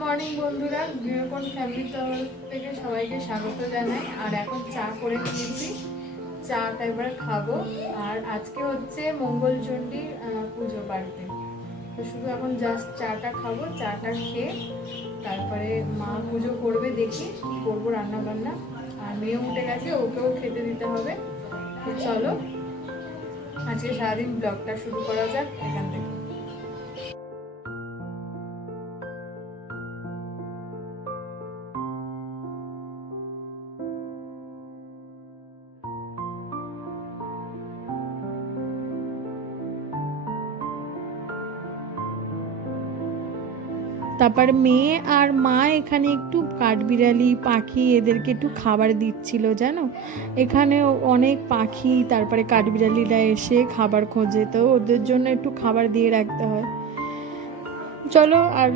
Morning বন্ধুরা। গৃহকোণ family তরফ থেকে সবাইকে স্বাগত জানাই। আর এখন চা করে নিয়েছি। চাটা এবার খাব। আর আজকে হচ্ছে মঙ্গলচণ্ডীর আহ, পুজো বাড়িতে। তো শুধু এখন জাস্ট চাটা খাব চাটা খেয়ে তারপরে মা পুজো করবে দেখি কি করব রান্না বান্না আর মেয়ে উঠে গেছে ওকেও খেতে দিতে হবে। তো চলো আজকে সারাদিন ব্লগটা শুরু করা যাক এখান থেকে। তারপর মেয়ে আর মা এখানে একটু কাঠবিড়ালি পাখি এদেরকে একটু খাবার দিচ্ছিল, জানো? এখানে অনেক পাখি, তারপরে কাঠবিড়ালিরা এসে খাবার খোঁজে, তো ওদের জন্য একটু খাবার দিয়ে রাখতে হয়। চলো, আর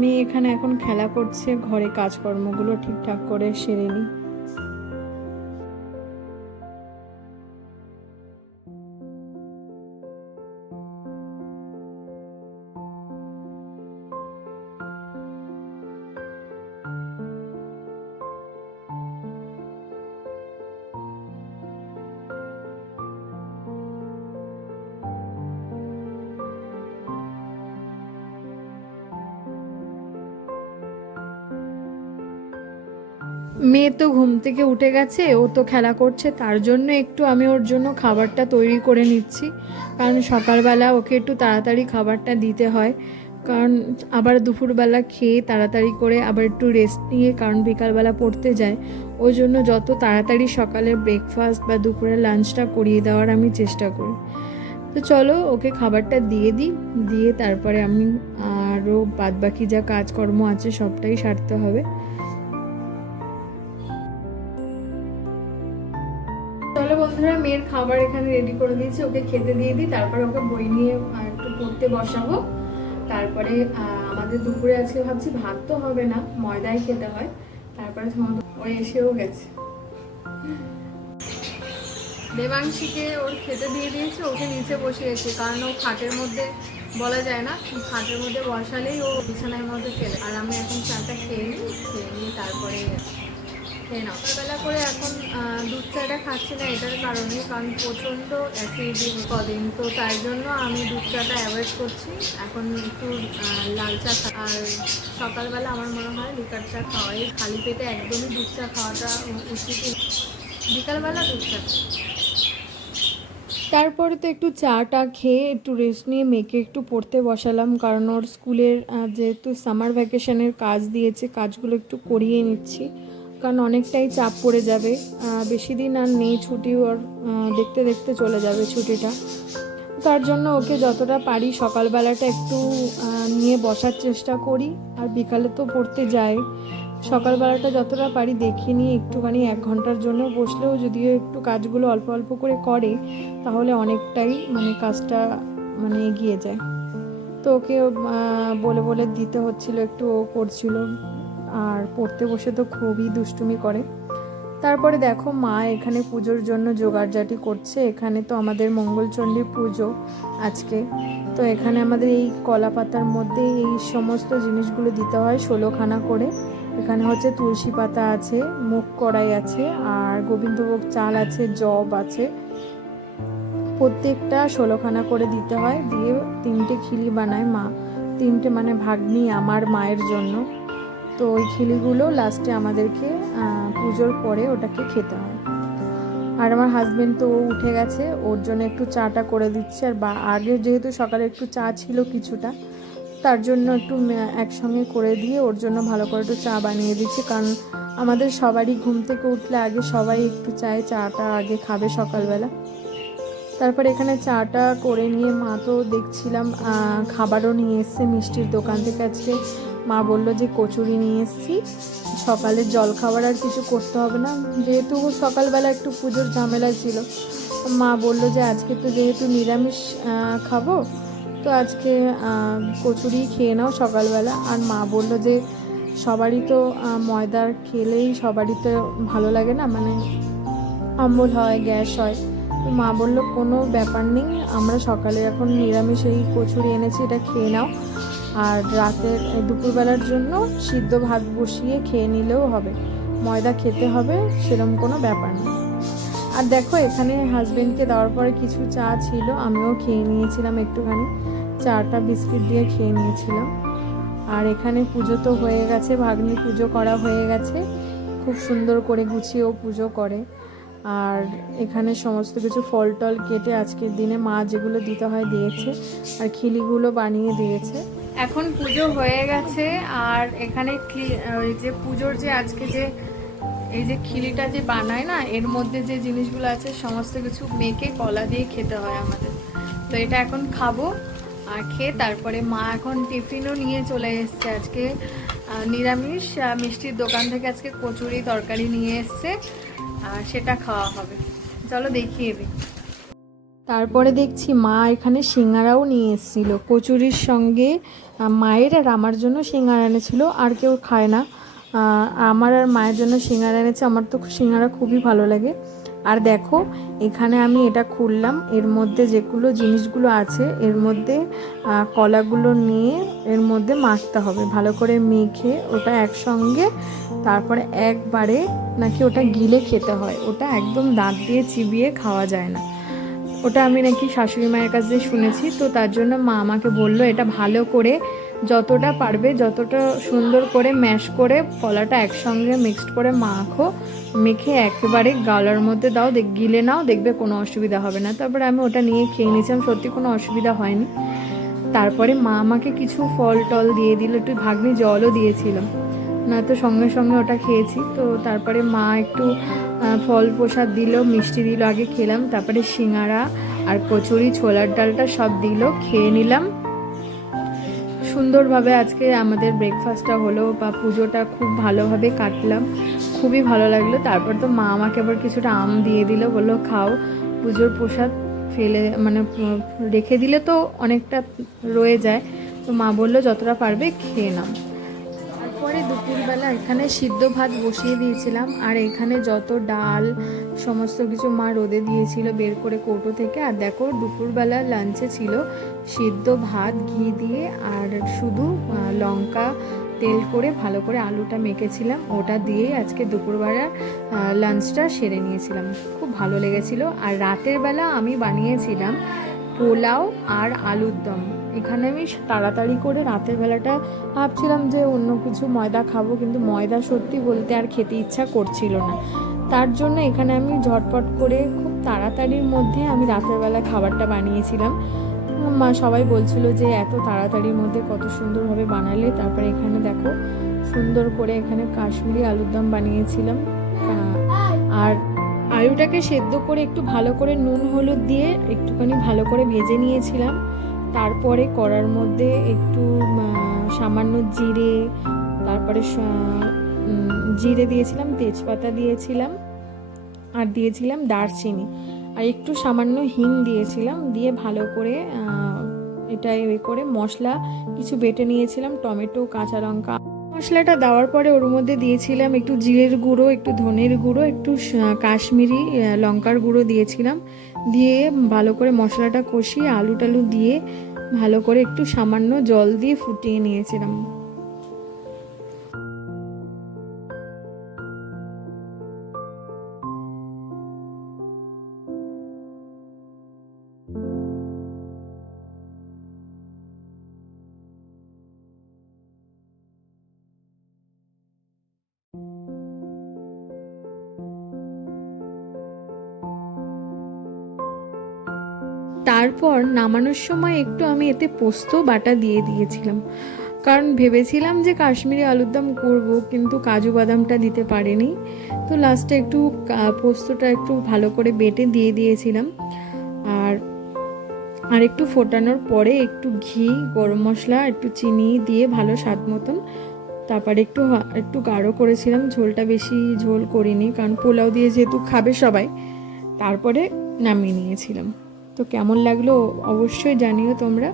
মেয়ে এখানে এখন খেলা করছে, ঘরে কাজকর্মগুলো ঠিকঠাক করে সেরে নিই মেয়ে তো ঘুম থেকে উঠে গেছে, ও তো খেলা করছে, তার জন্য একটু আমি ওর জন্য খাবারটা তৈরি করে নিচ্ছি। কারণ সকালবেলা ওকে একটু তাড়াতাড়ি খাবারটা দিতে হয়। কারণ আবার দুপুরবেলা খেয়ে তাড়াতাড়ি করে আবার একটু রেস্ট নিয়ে কারণ বিকালবেলা পড়তে যায়। ওই জন্য যত তাড়াতাড়ি সকালে ব্রেকফাস্ট বা দুপুরের লাঞ্চটা করিয়ে দেওয়ার আমি চেষ্টা করি। তো চলো ওকে খাবারটা দিয়ে দিই, দিয়ে তারপরে আমি আরও বাদবাকি যা কাজকর্ম আছে সবটাই সারতে হবে। চলো বন্ধুরা, মেয়ের খাবার এখানে রেডি করে দিয়েছি, ওকে খেতে দিয়ে দিই, তারপরে ওকে বই নিয়ে একটু পড়তে বসাবো। তারপরে আমাদের দুপুরে আজকে ভাবছি, ভাত তো হবে না, ময়দাই খেতে হয়। তারপরে ও এসেও গেছে। দেবাংশীকে ওর খেতে দিয়ে দিয়েছে, ওকে নিচে বসে বসিয়েছে, কারণ ও খাটের মধ্যে, বলা যায় না, খাটের মধ্যে বসালেই ও বিছানার মধ্যে ফেলে। আর আমি এখন চাটা খেয়ে নিই, খেয়ে নিয়ে তারপরে নাও। সকালবেলা করে এখন দুধ চাটা খাচ্ছি না এটার কারণে কারণ প্রচণ্ড অ্যাসিডিটি কদিন। তো তাই জন্য আমি দুধ চাটা অ্যাভয়েড করছি। এখন একটু লাল চা আর সকালবেলা আমার মনে হয় লিকার চা খাওয়াই। খালি পেটে একদমই দুধ চা খাওয়াটা উচিত বিকালবেলা দুধ চা। তারপরে তো একটু চাটা খেয়ে একটু রেস্ট নিয়ে মেয়েকে একটু পড়তে বসালাম কারণ ওর স্কুলের যেহেতু সামার ভ্যাকেশনের কাজ দিয়েছে কাজগুলো একটু করিয়ে নিচ্ছি। কারণ অনেকটাই চাপ পড়ে যাবে। বেশি দিন আর নেই ছুটি, ওর দেখতে দেখতে চলে যাবে ছুটিটা। তার জন্য ওকে যতটা পারি সকালবেলাটা একটু নিয়ে বসার চেষ্টা করি। আর বিকালে তো পড়তে যাই সকালবেলাটা যতটা পারি দেখে নিয়ে একটুখানি এক ঘণ্টার জন্য বসলেও যদিও একটু কাজগুলো অল্প অল্প করে করে, তাহলে অনেকটাই মানে কাজটা মানে এগিয়ে যায়। তো ওকে বলে বলে দিতে হচ্ছিল, একটু ও করছিল। আর পড়তে বসে তো খুবই দুষ্টুমি করে। তারপরে দেখো মা এখানে পুজোর জন্য জোগাড়জাটি করছে। এখানে তো আমাদের মঙ্গলচণ্ডী পুজো আজকে। তো এখানে আমাদের এই কলা পাতার মধ্যে এই সমস্ত জিনিসগুলো দিতে হয় ষোলোখানা করে। এখানে হচ্ছে তুলসী পাতা আছে মুখ কড়াই আছে, আর গোবিন্দভোগ চাল আছে জব আছে। প্রত্যেকটা ষোলোখানা করে দিতে হয়। দিয়ে তিনটে খিলি বানায় মা। তিনটে মানে ভাগ্নি আমার মায়ের জন্য। তো ওই খিলিগুলো লাস্টে আমাদেরকে পুজোর পরে ওটাকে খেতে হয়। আর আমার হাজবেন্ড তো উঠে গেছে, ওর জন্য একটু চাটা করে দিচ্ছে। আর বা, আগে যেহেতু সকালে একটু চা ছিল কিছুটা, তার জন্য একটু একসঙ্গে করে দিয়ে ওর জন্য ভালো করে একটু চা বানিয়ে দিচ্ছি। কারণ আমাদের সবারই ঘুম থেকে উঠলে আগে সবাই একটু চায় চাটা আগে খাবে সকালবেলা। তারপর এখানে চাটা করে নিয়ে মা তো দেখছিলাম খাবারও নিয়ে এসছে মিষ্টির দোকান থেকে। আজকে মা বলল যে কচুরি নিয়ে এসছি। সকালের জল খাবার আর কিছু করতে হবে না। যেহেতু সকালবেলা একটু পুজোর ঝামেলা ছিল, মা বলল যে আজকে তো যেহেতু নিরামিষ খাব, তো আজকে কচুরি খেয়ে নাও সকালবেলা। আর মা বলল যে সবারই তো ময়দার খেলেই সবারই তো ভালো লাগে না মানে অম্বল হয়, গ্যাস হয়। মা বলল, কোনো ব্যাপার নেই, আমরা সকালে এখন নিরামিষ এই কচুরি এনেছি, এটা খেয়ে নাও। আর এই দুপুরবেলার জন্য সিদ্ধ ভাত বসিয়ে খেয়ে নিলেও হবে। ময়দা খেতে হবে সেরকম কোনো ব্যাপার নেই। আর দেখো, এখানে হাজবেন্ডকে দেওয়ার পরে কিছু চা ছিল, আমিও খেয়ে নিয়েছিলাম একটুখানি। চাটা বিস্কিট দিয়ে খেয়ে নিয়েছিলাম। আর এখানে পুজো তো হয়ে গেছে ভাগ্নি পুজো করা হয়ে গেছে। খুব সুন্দর করে গুছিয়েও পুজো করে। আর এখানে সমস্ত কিছু ফল টল কেটে আজকের দিনে মা যেগুলো দিতে হয় দিয়েছে আর খিলিগুলো বানিয়ে দিয়েছে। এখন পুজো হয়ে গেছে আর এখানে ওই যে পুজোর যে আজকে যে এই যে খিলিটা যে বানায় না, এর মধ্যে যে জিনিসগুলো আছে সমস্ত কিছু মেখে কলা দিয়ে খেতে হয় আমাদের। তো এটা এখন খাব আর খেয়ে তারপরে মা এখন টিফিনও নিয়ে চলে এসছে আজকে। নিরামিষ মিষ্টির দোকান থেকে আজকে কচুরি তরকারি নিয়ে এসছে। আর সেটা খাওয়া হবে। চলো দেখিয়ে দিই তারপরে দেখছি মা এখানে সিঙ্গারাও নিয়ে এসেছিল। কচুরির সঙ্গে মায়ের আর আমার জন্য সিঙ্গারা এনেছিলো, আর কেউ খায় না। আমার আর মায়ের জন্য সিঙ্গারা এনেছে, আমার তো সিঙ্গারা খুবই ভালো লাগে। আর দেখো, এখানে আমি এটা খুললাম। এর মধ্যে যেগুলো জিনিসগুলো আছে, এর মধ্যে কলাগুলো নিয়ে এর মধ্যে মাখতে হবে। ভালো করে মেখে ওটা একসঙ্গে, তারপরে একবারে নাকি ওটা গিলে খেতে হয়। ওটা একদম দাঁত দিয়ে চিবিয়ে খাওয়া যায় না। ওটা আমি নাকি শাশুড়ি মায়ের কাছে শুনেছি। তো তার জন্য মা আমাকে বলল, এটা ভালো করে যতটা পারবে, যতটা সুন্দর করে ম্যাশ করে কলাটা একসঙ্গে মিক্সড করে মাখো, মেখে একেবারে গালার মধ্যে দাও, দেখ গিলে নাও, দেখবে কোনো অসুবিধা হবে না। তারপরে আমি ওটা নিয়ে খেয়ে নিয়েছিলাম, সত্যি কোনো অসুবিধা হয়নি। তারপরে মা আমাকে কিছু ফল টল দিয়ে দিল, একটু ভাগ্নি জলও দিয়েছিল। না তো সঙ্গে সঙ্গে ওটা খেয়েছি, তো তারপরে মা একটু ফল প্রসাদ দিল, মিষ্টি দিল, আগে খেলাম, তারপরে সিঙ্গারা আর কচুরি, ছোলার ডালটা সব দিল, খেয়ে নিলাম। সুন্দরভাবে আজকে আমাদের ব্রেকফাস্টটা হলো বা পুজোটা খুব ভালোভাবে কাটলাম। খুবই ভালো লাগল। তারপর তো মা আমাকে আবার কিছুটা আম দিয়ে দিল, বলল, খাও, পুজোর প্রসাদ ফেলে মানে রেখে দিলে তো অনেকটা রয়ে যায়। তো মা বলল, যতটা পারবে, খেয়ে নাও। তারপরে দুপুরবেলা এখানে সিদ্ধ ভাত বসিয়ে দিয়েছিলাম, আর এখানে যত ডাল, সমস্ত কিছু মা রোদে দিয়েছিল বের করে কৌটো থেকে। আর দেখো, দুপুরবেলা লাঞ্চে ছিল সিদ্ধ ভাত, ঘি দিয়ে, আর শুধু লঙ্কা তেল করে ভালো করে আলুটা মেখেছিলাম। ওটা দিয়েই আজকে দুপুরবেলা লাঞ্চটা সেরে নিয়েছিলাম। খুব ভালো লেগেছিল। আর রাতের বেলা আমি বানিয়েছিলাম পোলাও আর আলুর দম। এখানে আমি তাড়াতাড়ি করে রাতের বেলাটা ভাবছিলাম যে অন্য কিছু ময়দা খাব, কিন্তু ময়দা সত্যি বলতে আর খেতে ইচ্ছা করছিল না। তার জন্য এখানে আমি ঝটপট করে খুব তাড়াতাড়ির মধ্যে আমি রাতের বেলা খাবারটা বানিয়েছিলাম। মা সবাই বলছিল যে এত তাড়াতাড়ির মধ্যে কত সুন্দরভাবে বানালে। তারপরে এখানে দেখো সুন্দর করে এখানে কাশ্মীরি আলুর দম বানিয়েছিলাম। আর আলুটাকে সেদ্ধ করে একটু ভালো করে নুন, হলুদ দিয়ে একটুখানি ভালো করে ভেজে নিয়েছিলাম। তারপরে কড়ার মধ্যে একটু সামান্য জিরে, তারপরে জিরে দিয়েছিলাম, তেজপাতা দিয়েছিলাম, আর দিয়েছিলাম দারচিনি। আর একটু সামান্য হিং দিয়েছিলাম, দিয়ে ভালো করে এটা এ করে মশলা কিছু বেটে নিয়েছিলাম, টমেটো, কাঁচা লঙ্কা। মশলাটা দেওয়ার পরে ওর মধ্যে দিয়েছিলাম একটু জিরের গুঁড়ো, একটু ধনের গুঁড়ো, একটু কাশ্মীরি লঙ্কার গুঁড়ো দিয়েছিলাম। দিয়ে ভালো করে মশলাটা কষিয়ে আলু টালু দিয়ে ভালো করে একটু সামান্য জল দিয়ে ফুটিয়ে নিয়েছিলাম। তারপর নামানোর সময় একটু আমি এতে পোস্ত, বাটা দিয়ে দিয়েছিলাম। কারণ ভেবেছিলাম যে কাশ্মীরি আলুর দম করব, কিন্তু কাজু বাদামটা দিতে পারিনি। তো লাস্টে একটু পোস্তটা একটু ভালো করে বেটে দিয়ে দিয়েছিলাম। আর আর একটু ফোটানোর পরে একটু ঘি, গরম মশলা, একটু চিনি দিয়ে ভালো স্বাদ মতন, তারপরে একটু একটু গাঢ় করেছিলাম। ঝোলটা বেশি ঝোল করিনি, কারণ পোলাও দিয়ে যেহেতু খাবে সবাই, তারপরে নামিয়ে নিয়েছিলাম। তো কেমন লাগল অবশ্যই জানিও তোমরা।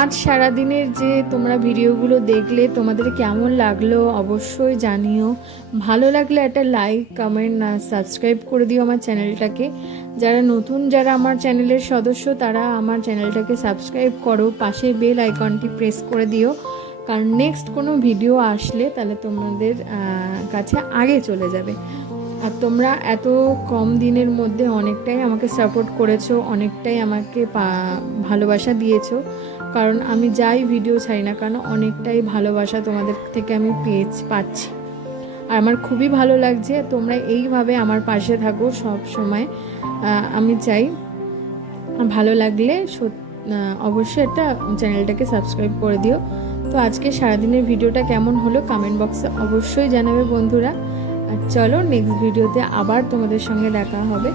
আজ সারাদিনের যে তোমরা ভিডিওগুলো দেখলে, তোমাদের কেমন লাগল অবশ্যই জানিও। ভালো লাগলে একটা লাইক কমেন্ট না সাবস্ক্রাইব করে দিও আমার চ্যানেলটাকে। যারা নতুন, যারা আমার চ্যানেলের সদস্য, তারা আমার চ্যানেলটাকে সাবস্ক্রাইব করো। পাশে বেল আইকনটি প্রেস করে দিও। কারণ নেক্সট কোনো ভিডিও আসলে তাহলে তোমাদের কাছে আগে চলে যাবে। আর তোমরা এত কম দিনের মধ্যে অনেকটাই আমাকে সাপোর্ট করেছ, অনেকটাই আমাকে ভালোবাসা দিয়েছ। কারণ আমি যাই ভিডিও ছাড়ি না কেন অনেকটাই ভালোবাসা তোমাদের থেকে আমি পেয়েছি, পাচ্ছি। আর আমার খুবই ভালো লাগছে, তোমরা এইভাবে আমার পাশে থাকো সব সময়। আমি চাই ভালো লাগলে অবশ্যই একটা চ্যানেলটাকে সাবস্ক্রাইব করে দিও। তো আজকে সারাদিনের ভিডিওটা কেমন হলো কমেন্ট বক্সে অবশ্যই জানাবে বন্ধুরা। চলো নেক্সট ভিডিওতে আবার তোমাদের সঙ্গে দেখা হবে।